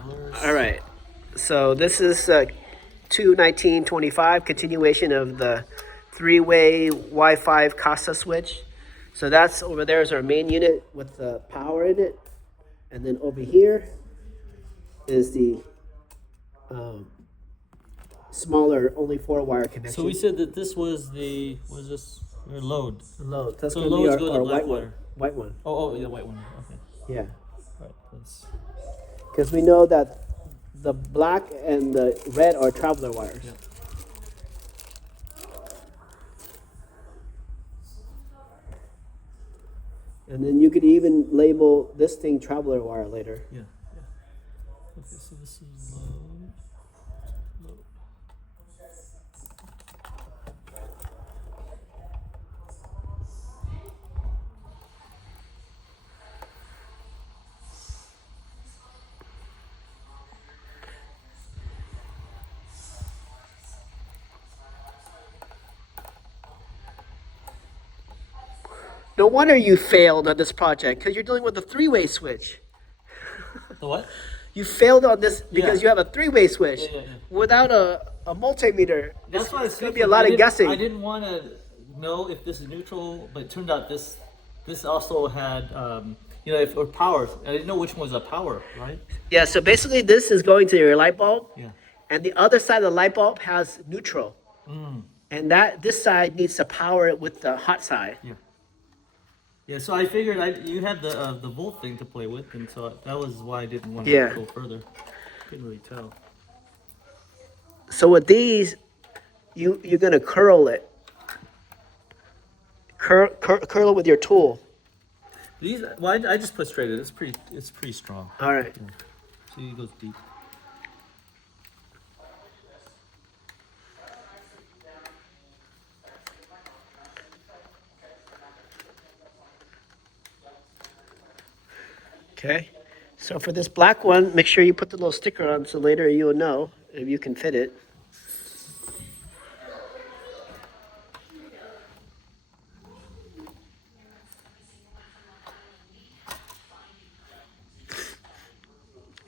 travelers. All right. So this is 21925, continuation of the three-way Wi-Fi Kasa switch. So that's over there is our main unit with the power in it. And then over here is the smaller, only 4-wire connection. So we said that this was this? Your load. Load. That's So going to be loads our, go to our black white one. wire. White one. Oh, yeah, white one. Okay. Yeah. All right. Let's. Because we know that the black and the red are traveler wires. Yeah. And then you could even label this thing traveler wire later. Yeah. Okay, so this is load. Load. No wonder you failed on this project because you're dealing with a three-way switch. The what? You failed on this because Yeah. you have a three-way switch. Yeah. Without a multimeter. That's why it's going to be a lot of guessing. I didn't want to know if this is neutral, but it turned out this also had if or power. I didn't know which one was a power, right? Yeah, so basically this is going to your light bulb. Yeah. And the other side of the light bulb has neutral. And this side needs to power it with the hot side. Yeah. Yeah, so I figured you had the volt thing to play with, and so that was why I didn't want to go further. Couldn't really tell. So with these, you're gonna curl it. Curl it with your tool. These, well, I just put straight. It's pretty strong. All right. Yeah. See, it goes deep. Okay. So for this black one, make sure you put the little sticker on so later you'll know if you can fit it.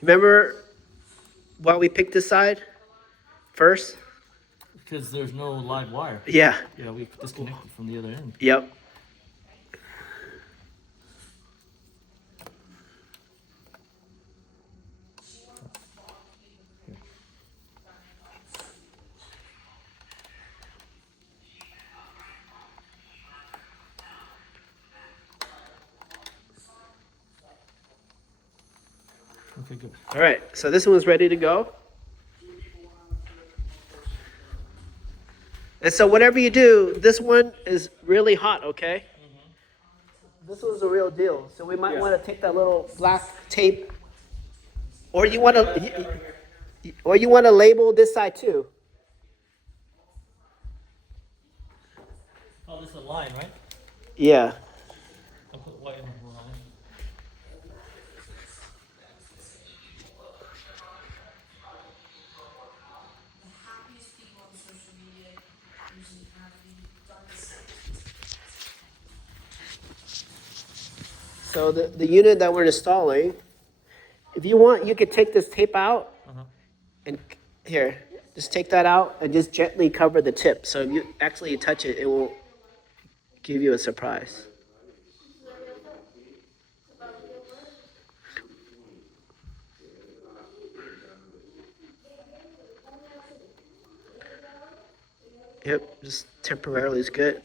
Remember why we picked this side first? Because there's no live wire. Yeah. Yeah, we disconnected from the other end. Yep. Okay, good. All right. So this one's ready to go. And so whatever you do, this one is really hot, okay? This one's the real deal. So we might want to take that little black tape, or you want to label this side too. Oh, this is a line, right? Yeah. I'll put white on the line. So the unit that we're installing, if you want, you could take this tape out and here, just take that out and just gently cover the tip. So if you actually touch it, it will give you a surprise. Yep, just temporarily is good.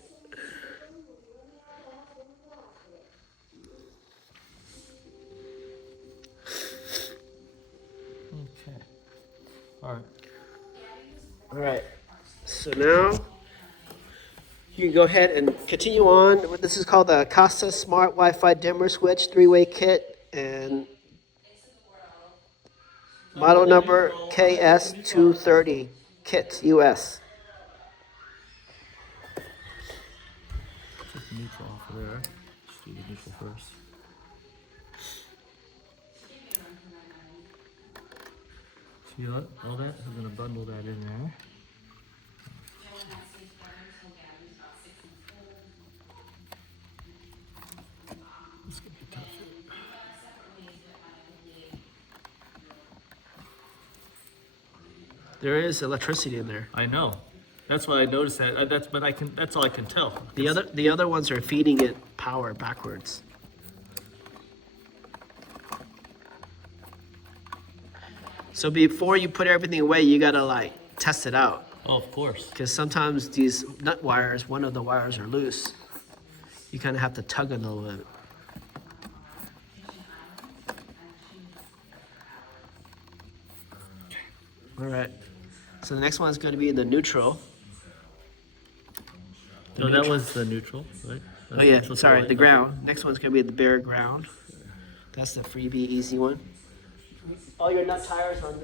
Okay. All right. All right. So now you can go ahead and continue on. This is called the Kasa Smart Wi-Fi Dimmer Switch 3-way kit, and model number KS230 kit US. Take the neutral off of there. Let's do the neutral first. See all that? I'm gonna bundle that in there. It's gonna be tough. There is electricity in there. I know. That's why I noticed that. But I can. That's all I can tell. The other ones are feeding it power backwards. So before you put everything away, you gotta like test it out. Oh, of course. Because sometimes these nut wires, one of the wires are loose. You kind of have to tug on a little bit. All right. So the next one is going to be the neutral. No, that was the neutral, right? Oh yeah, sorry, the ground. Next one's going to be the bare ground. That's the freebie easy one. All your nut ties on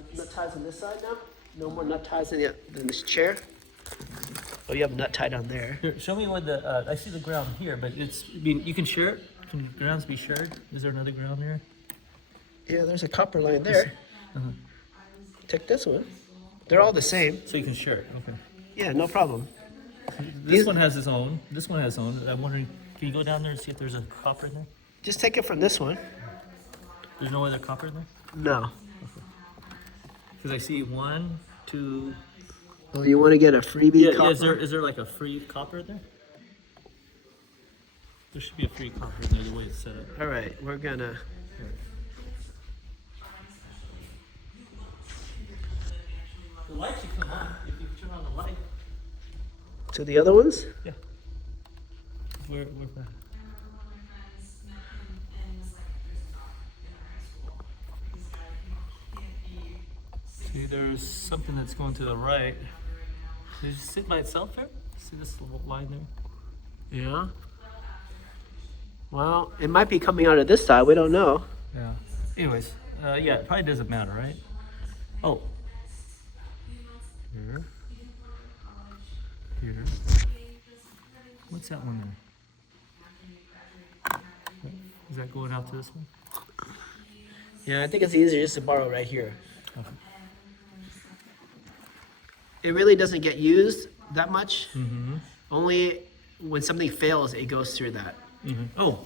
this side now? No more nut ties in this chair? Oh, you have a nut tie down there. Here, show me where the. I see the ground here, but it's. I mean, you can share it. Can grounds be shared? Is there another ground here? Yeah, there's a copper line there. Take this one. They're all the same. So you can share it. Okay. Yeah, no problem. This one has its own. This one has its own. I'm wondering, can you go down there and see if there's a copper in there? Just take it from this one. There's no other copper in there? No. Because I see 1, 2. Oh, you want to get a freebie copper? Yeah, is there like a free copper there? There should be a free copper in there the way it's set up. All right, we're gonna. The light should come on if you turn on the light. To the other ones? Yeah. We're back. See, there's something that's going to the right. Did it sit by itself there? See this little line there? Yeah. Well, it might be coming out of this side. We don't know. Yeah. Anyways, yeah, it probably doesn't matter, right? Oh. Here. Here. What's that one there? Is that going out to this one? Yeah, I think it's easier just to borrow right here. Okay. It really doesn't get used that much. Mm-hmm. Only when something fails, it goes through that. Mm-hmm. Oh,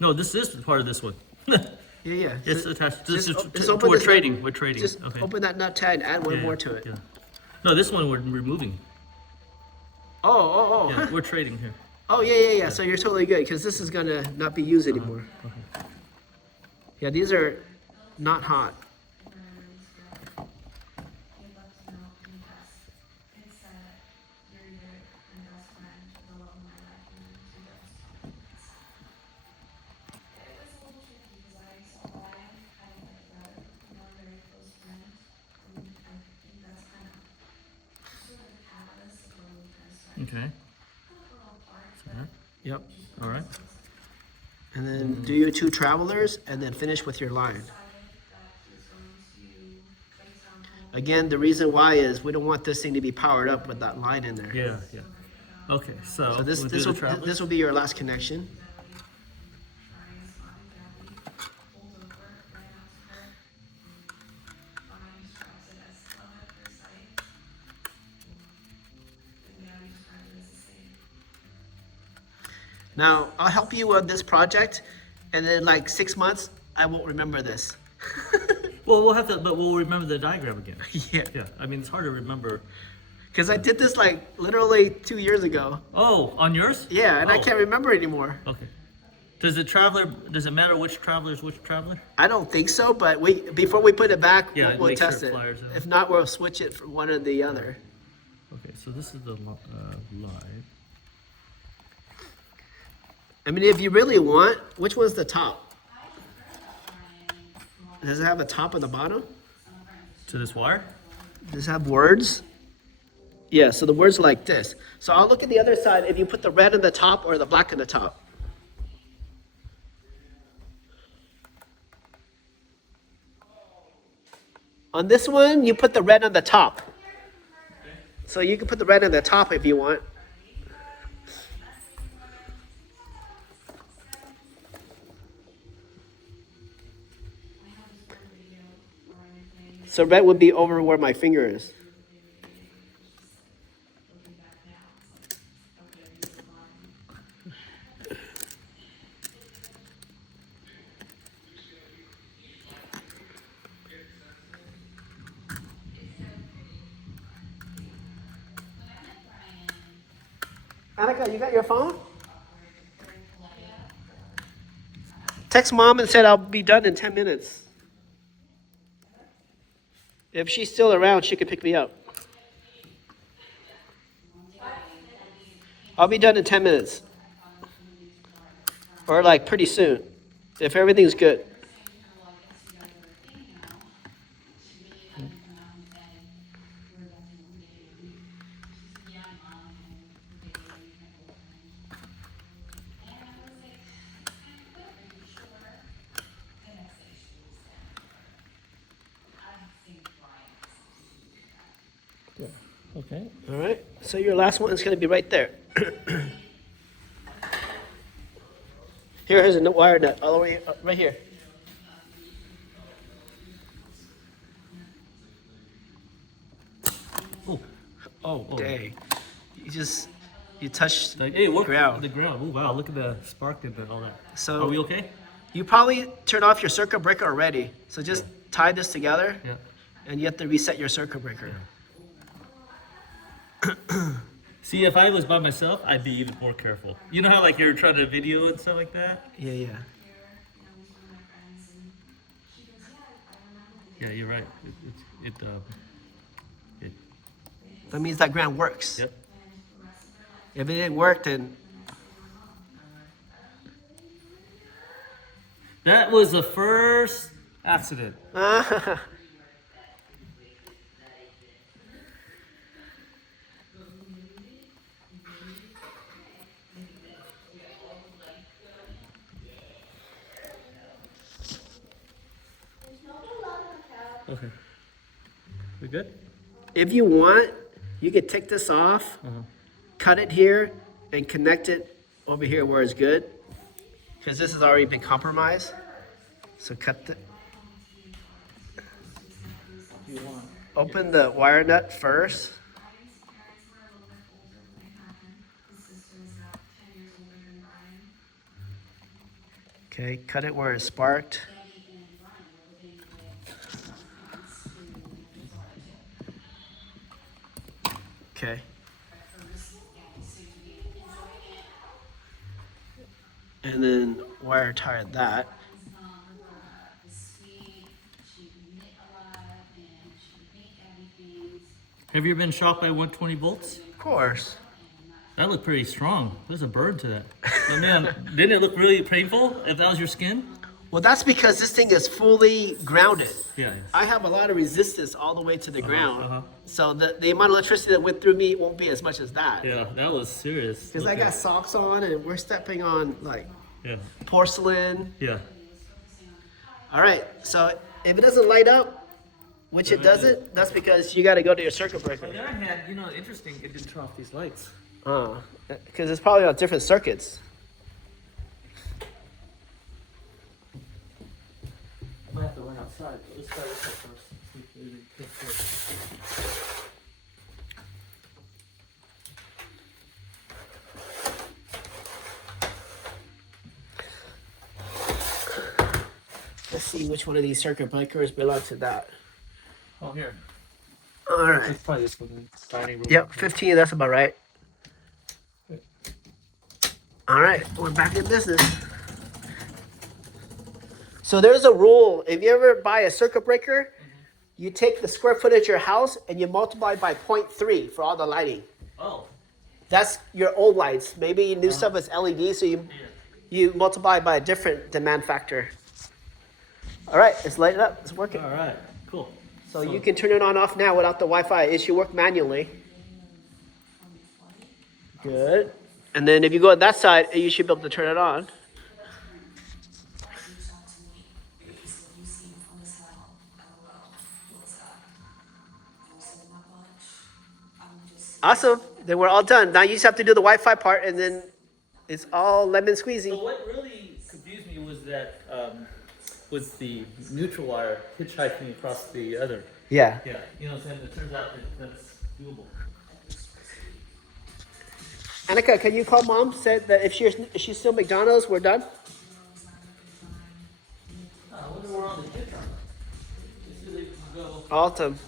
no, this is part of this one. Yeah. It's So attached. just This o- is just to, open we're this trading. nut- We're trading. Just Okay. open that nut tie and add one Yeah, more to it. yeah. No, this one we're removing. Oh. Yeah, we're trading here. Oh, yeah. So you're totally good because this is going to not be used anymore. Okay. Yeah, these are not hot. Okay. Yep. All right. And then do your two travelers and then finish with your line. Again, the reason why is we don't want this thing to be powered up with that line in there. Yeah. Okay, so So this we'll this do will the travelers. this will be your last connection. Now, I'll help you on this project, and then like 6 months, I won't remember this. Well, we'll have to, but we'll remember the diagram again. Yeah. Yeah, I mean it's hard to remember. Because I did this like literally 2 years ago. Oh, on yours? Yeah, and I Oh. can't remember anymore. Okay. Does it matter which traveler is which traveler? I don't think so, but before we put it back, Yeah, we'll make sure test it it. fires out. If not, we'll switch it from one or the other. Okay, so this is the live. I mean, if you really want, which one's the top? Does it have a top and the bottom? To this wire? Does it have words? Yeah, so the words are like this. So I'll look at the other side if you put the red on the top or the black on the top. On this one, you put the red on the top. So you can put the red on the top if you want. So red would be over where my finger is. Annika, you got your phone? Text mom and said I'll be done in 10 minutes. If she's still around, she can pick me up. I'll be done in 10 minutes. Or like pretty soon. If everything's good. Okay. All right. So your last one is going to be right there. Here's a wire nut all the way right here. Oh, dang. You touched Like, hey, look ground. the ground. Oh wow, look at the spark and all that. So are we okay? You probably turned off your circuit breaker already. So just tie this together Yeah. and you have to reset your circuit breaker. See, if I was by myself, I'd be even more careful. You know how like you're trying to video and stuff like that? Yeah. Yeah, you're right. It That means that ground works. Yep. If it didn't work, then That was the first accident. Okay. We good? if you want, you could take this off, cut it here, and connect it over here where it's good. Because this has already been compromised. So cut the. Open the wire nut first. Okay, cut it where it's sparked. Okay. And then wire tie that. Have you ever been shocked by 120 volts? Of course. That looked pretty strong. There's a burn to that. But man, didn't it look really painful if that was your skin? Well, that's because this thing is fully grounded. Yeah. I have a lot of resistance all the way to the ground. So the amount of electricity that went through me won't be as much as that. Yeah, that was serious. Because I got socks on and we're stepping on like Yeah. porcelain. Yeah. All right, so if it doesn't light up, which it doesn't, that's because you got to go to your circuit breaker. On the other hand, you know, interesting, it didn't turn off these lights. Because it's probably on different circuits. Might have to run outside, but let's try this out first. Let's see which one of these circuit breakers belong to that. Oh, here. All right. It's probably this one. Dining room. Yep, 15, that's about right. All right, we're back in business. So there's a rule. If you ever buy a circuit breaker, you take the square footage of your house and you multiply by 0.3 for all the lighting. Oh. That's your old lights. Maybe your new stuff is LED, so you multiply by a different demand factor. All right, it's lighting up. It's working. All right. Cool. So you can turn it on off now without the Wi-Fi. It should work manually. Good. And then if you go on that side, you should be able to turn it on. Awesome. Then we're all done. Now you just have to do the Wi-Fi part, and then it's all lemon squeezy. So what really confused me was that was the neutral wire hitchhiking across the other. Yeah. Yeah. You know what I'm saying? It turns out that that's doable. Annika, can you call mom? Said that if she's still McDonald's, we're done. I wonder where all the kids are. Let's see if they can go. Awesome.